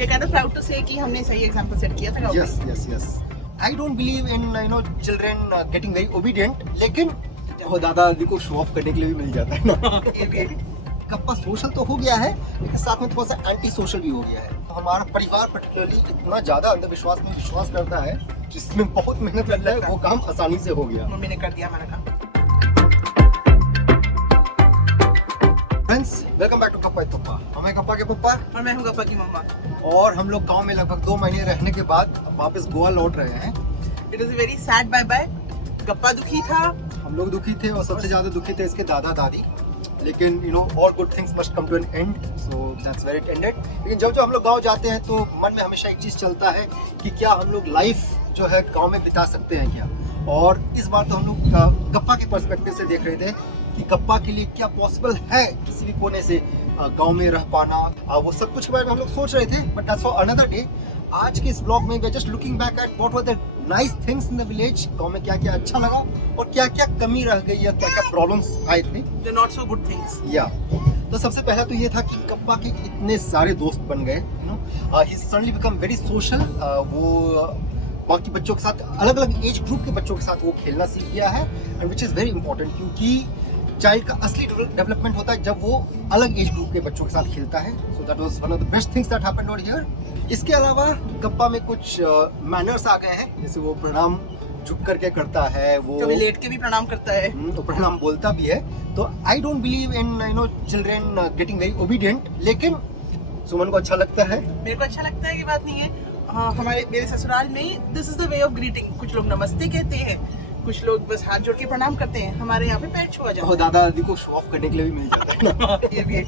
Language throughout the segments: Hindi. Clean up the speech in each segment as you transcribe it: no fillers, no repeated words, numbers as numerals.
We are kind of proud to say कि हमने सही एग्जांपल सेट किया था गाँव में। Yes. I don't believe in children getting very obedient, लेकिन वो दादा दादी को शो ऑफ करने के लिए भी मिल जाता है ना। ये भी कप्पा सोशल तो हो गया है, लेकिन साथ में थोड़ा सा एंटी सोशल भी हो गया है। तो हमारा परिवार पर्टिकुलरली इतना ज्यादा अंधविश्वास में विश्वास करता है, जिसमें बहुत मेहनत लगता है, वो काम आसानी से हो गया। मम्मी ने कर दिया हमारा काम। Friends, welcome back to Kappa Tuppa. हमें कप्पा के पप्पा और मैं हूँ गप्पा की मम्मा। और हम लोग गांव में लगभग 2 महीने रहने के बाद वापस गोवा लौट रहे हैं। It was a very sad bye bye। गप्पा दुखी था, हम लोग दुखी थे और सबसे ज्यादा दुखी थे इसके दादा दादी। लेकिन all good things must come to an end, so that's where it ended। लेकिन जब हम लोग गांव जाते हैं तो मन में हमेशा एक चीज चलता है कि क्या हम लोग लाइफ जो है गांव में बिता सकते हैं क्या। और इस बार तो हम लोग गप्पा के पर्सपेक्टिव से देख रहे थे कि गप्पा के लिए क्या पॉसिबल है किसी भी कोने से गांव में रह पाना। वो सब कुछ के बारे में हम लोग सोच रहे थे, but that's for another day. आज के इस ब्लॉग में we are just looking back at what were the nice things in the village. गांव में क्या क्या अच्छा लगा और क्या क्या कमी रह गई या क्या क्या प्रॉब्लम्स आए थे। the not so good things। या तो सबसे पहला तो ये था कि कप्पा के इतने सारे दोस्त बन गए, he suddenly become very social. वो बाकी बच्चों के साथ, अलग अलग एज ग्रुप के बच्चों के साथ वो खेलना सीख गया है, and which is very important, क्योंकि चाइल्ड का असली डेवलपमेंट होता है जब वो अलग एज ग्रुप के बच्चों के साथ खेलता है। So that was one of the best things that happened over here. इसके अलावा कप्पा में कुछ मैनर्स आ गए हैं, जैसे वो प्रणाम झुक करके करता है, वो कभी लेट के भी प्रणाम करता है, तो प्रणाम बोलता भी है। तो I don't believe in children getting very obedient, लेकिन सुमन को अच्छा लगता है। मेरे को अच्छा लगता है कि बात नहीं है। हाँ, मेरे ससुराल में this is the way of greeting. कुछ लोग नमस्ते कहते हैं, कुछ लोग बस हाथ जोड़ के प्रणाम करते हैं। हमारे यहाँ पे पैर छुआ जाता है। दादा दादी को शो ऑफ करने के लिए भी मिल जाता है ना। ये भी है।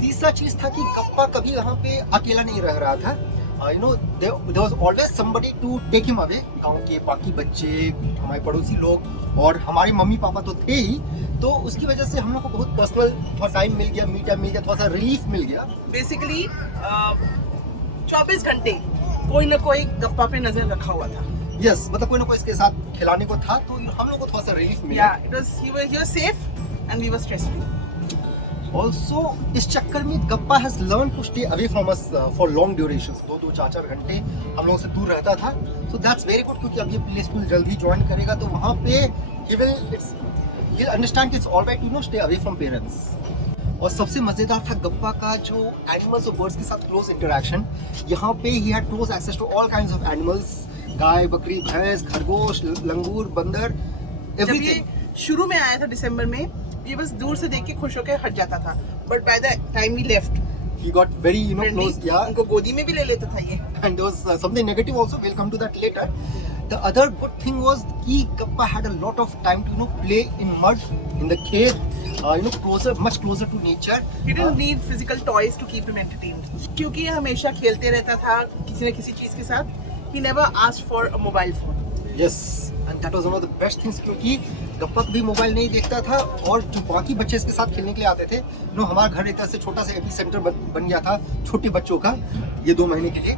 तीसरा चीज था कि कप्पा कभी यहाँ पे अकेला नहीं रह रहा था। there was always somebody to take him away। गांव के बाकी बच्चे, हमारे पड़ोसी लोग और हमारे मम्मी पापा तो थे ही, तो उसकी वजह से हम लोग को बहुत पर्सनल थोड़ा टाइम मिल गया, मी टाइम मिल गया, थोड़ा सा रिलीफ मिल गया। बेसिकली 24 घंटे कोई ना कोई गप्पा पे नजर रखा हुआ था। यस, मतलब कोई ना कोई इसके साथ खिलाने को था, तो हम लोग को थोड़ा सा रिलीफ मिला। he was safe and we were stress free। Also इस चक्कर में Gappa has learn to stay away from us for long durations. 2-2, 4-4 घंटे हम लोगों से दूर रहता था। सो दैट्स वेरी गुड, क्योंकि अब ये प्ले स्कूल जल्दी ज्वाइन करेगा तो वहाँ पे he'll understand it's all right to stay away from parents। और सबसे मजेदार था गप्पा का जो एनिमल्स और बर्ड्स के साथ क्लोज इंटरेक्शन। यहाँ पे ही had close access to all kinds of animals, गाय, बकरी, भैंस, खरगोश, लंगूर, बंदर, जब ये शुरू में आया था दिसंबर में, ये बस दूर से देख के खुश होकर हट जाता था, but by the time we left he got very close। Yeah, उनको गोदी में भी ले लेता था ये। and there was something negative also, we'll come to that later। The other good thing was कि Kappa had a lot of time to play in mud, in the cave, closer, much closer to nature। He didn't need physical toys to keep him entertained, क्योंकि ये हमेशा खेलते रहता था किसी न किसी चीज के साथ। He never asked for a mobile phone। Yes, and that was one of the best things, क्योंकि गप्पा भी मोबाइल नहीं देखता था, और जो बाकी बच्चे इसके साथ खेलने के लिए आते थे, हमारा घर एक तरह से छोटा सा एपी सेंटर बन गया था छोटे बच्चों का ये 2 महीने के लिए।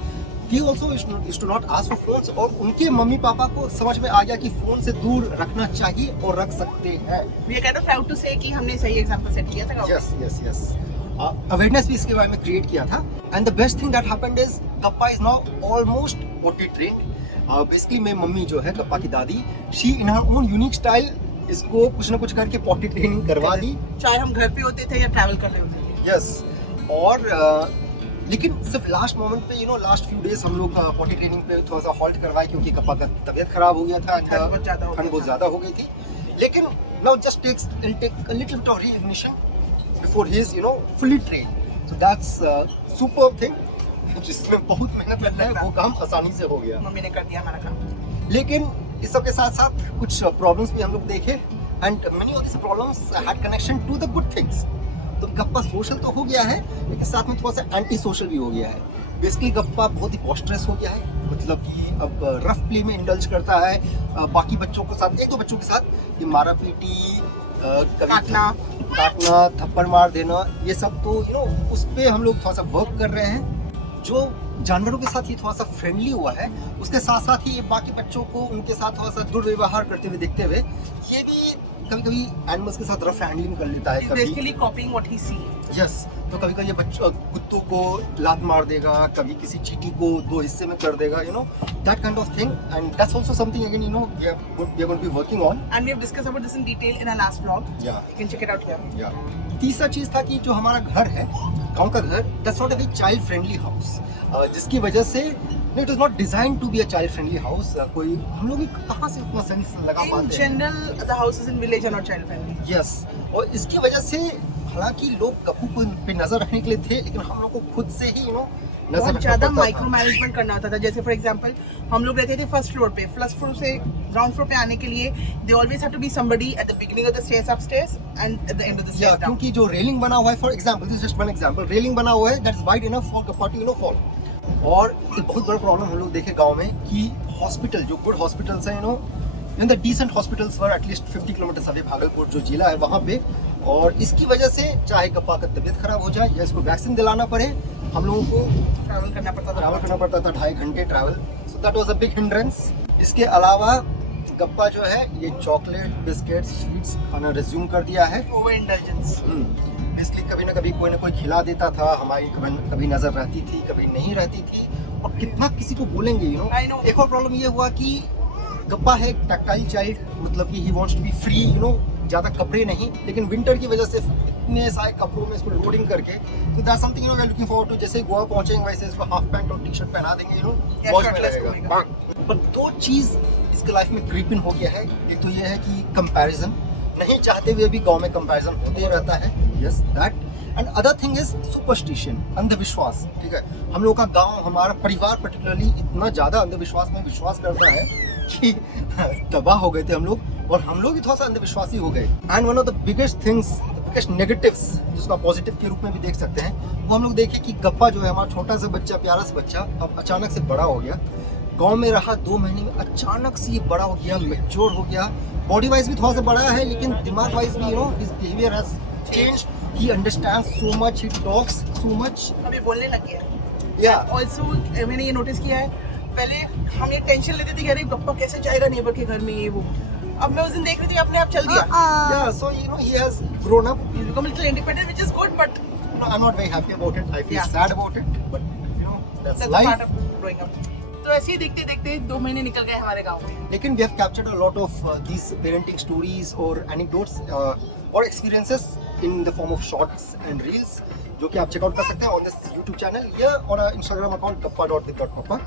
He also used to not ask for phones, और उनके मम्मी पापा को समझ में आ गया कि फोन से दूर रखना चाहिए और रख सकते हैं। We are kind of proud to say कि हमने सही एग्जांपल सेट किया था। Yes। अवेयरनेस भी इसके बारे में क्रिएट किया था, and the best thing that happened is Kappa is now almost potty trained. Basically मेरी मम्मी जो है कप्पा की दादी, she in her own unique style इसको कुछ ना कुछ करके पॉटी ट्रेनिंग करवा दी, चाहे हम घर पे होते थे या ट्रैवल कर रहे होते थे। यस। और लेकिन सिर्फ लास्ट मोमेंट पे लास्ट फ्यू डेज हम लोग पॉटी ट्रेनिंग पे थोड़ा सा हॉल्ट करवाए, क्योंकि कप्पा का तबीयत खराब हो गया था, ठंड बहुत ज़्यादा हो गई थी। लेकिन now just take a little bit of reignition before he is fully trained. So that's superb thing, जिसमें बहुत मेहनत लगता है, वो काम आसानी से हो गया। मम्मी ने कर दिया हमारा काम। लेकिन इस सब के साथ साथ कुछ प्रॉब्लम्स भी हम लोग देखे, and many of this problems had connection to the good things. तो गप्पा सोशल तो हो गया है, लेकिन साथ में थोड़ा सा एंटी सोशल भी हो गया है। बेसिकली गप्पा बहुत ही बॉस्टरस हो गया है, मतलब कि अब रफ प्ले में इंडल्ज करता है बाकी बच्चों के साथ, 1-2 बच्चों के साथ ये मारा पीटी, काटना, थप्पड़ मार देना, ये सब तो उस पर हम लोग थोड़ा सा वर्क कर रहे हैं। जो जानवरों के साथ ये थोड़ा सा फ्रेंडली हुआ है, उसके साथ साथ ही ये बाकी बच्चों को उनके साथ थोड़ा सा दुर्व्यवहार करते हुए देखते हुए, ये भी कभी-कभी एनिमल्स के साथ रफ हैंडलिंग कर लेता है। Basically copying what he see. Yes, तो कभी कभी ये बच्चों कुत्तों को लात मार देगा, कभी किसी चींटी को 2 हिस्से में कर देगा, that kind of thing, and that's also something again we are going to be working on. And we have discussed about this in detail in our last vlog. Yeah. You can check it out here. Yeah. तीसरा चीज था कि जो हमारा घर है, गांव का घर, that's not a very child friendly house, जिसकी वजह से it is not designed to be a child friendly house. कोई हम लोग कहाँ से उतना सेंस लगा In पाते हैं? general, the houses in village are not child friendly. Yes. और इसकी वजह से हालांकि लोग गप्पू को पे नजर रखने के लिए थे, लेकिन हम लोग को खुद से ही नजर बहुत रखना ज्यादा पड़ता माइक्रो था। मैनेजमेंट करना होता था। जैसे फॉर एग्जांपल हम लोग रहते थे फर्स्ट फ्लोर पे, फर्स्ट फ्लोर से ग्राउंड फ्लोर पे आने के लिए they always have to be somebody at the beginning of the stairs upstairs and at the end of the या स्टेयर्स डाउन। क्योंकि जो रेलिंग बना हुआ है, for example this just one example, railing बना हुआ है that's wide enough for Gappa to fall. और एक बहुत बड़ा प्रॉब्लम हम लोग देखे गांव में कि हॉस्पिटल, जो गुड हॉस्पिटल्स हैं in the decent hospitals were at least 50 kilometre away Bhagalpur जो जिला है वहाँ पे, और इसकी वजह से चाहे गप्पा का तबीयत खराब हो जाए या इसको वैक्सीन दिलाना पड़े, हम लोगों को ट्रैवल करना पड़ता था। था 2.5 घंटे travel, so that was a big hindrance. इसके अलावा गप्पा जो है ये चॉकलेट, बिस्किट, स्वीट्स खाना रिज्यूम कर दिया है। Over indulgence. इसलिए कभी ना कभी कोई ना कोई खिला देता था, हमारी कभी नजर रहती थी, कभी नहीं रहती थी, और कितना किसी को बोलेंगे I know. एक और प्रॉब्लम ये हुआ कि गप्पा है टैक्टाइल चाइल्ड, मतलब कि he wants to be free, ज़्यादा कपड़े नहीं, लेकिन विंटर की वजह से इतने सारे कपड़ों में इसको लोडिंग करके, तो that's something we are looking forward to. जैसे गोवा पहुंचेंगे वैसे इसको हाफ पैंट और टी शर्ट पहना देंगे, मौज में लगेगा। पर 2 चीज़ इसके लाइफ में क्रीप इन हो गया है। एक तो ये है कि कंपैरिजन, नहीं चाहते हुए भी गांव में कंपैरिजन होते ही रहता है, yes that, and other thing is superstition, अंधविश्वास। ठीक है, हम लोग का गांव, हमारा परिवार पर्टिकुलरली इतना ज़्यादा अंधविश्वास में विश्वास करता है कि तबाह हो गए थे हम लोग, और हम लोग भी थोड़ा सा अंधविश्वासी हो गए। And one of the biggest things, biggest negatives, जिसको आप पॉजिटिव के रूप में भी देख सकते हैं, वो हम लोग देखे कि गप्पा जो है हमारा छोटा सा बच्चा, प्यारा सा बच्चा, अब अचानक से बड़ा हो गया। गांव में रहा 2 महीने में अचानक से ये बड़ा हो गया, मैच्योर हो गया, बॉडी वाइज भी थोड़ा सा बड़ा है, लेकिन दिमाग वाइज भी his behaviour has changed, he understands so much, he talks so much. अभी बोलने लग गया है। या ऑल्सो मैंने ये नोटिस किया है, पहले हम ये टेंशन लेते थे कि अरे गप्पा कैसे जाएगा नेबर के घर में, ये वो। अब मैं उस दिन देख रही थी अपने आप चल दिया। या सो he has grown up. He's become a little independent, which is good, but I'm not very happy about it. I feel Yeah. sad about it, but that's that's life. part of growing up. तो ऐसे ही देखते देखते 2 महीने निकल गए हमारे गांव में। लेकिन we have captured a lot of these parenting stories or anecdotes or experiences in the form of shorts and reels, जो कि आप चेकआउट कर सकते हैं on this YouTube channel या on our Instagram account gappa.with.papa.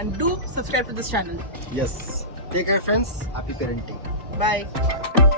And do subscribe to this channel. Yes. Take care, friends. Happy parenting. Bye.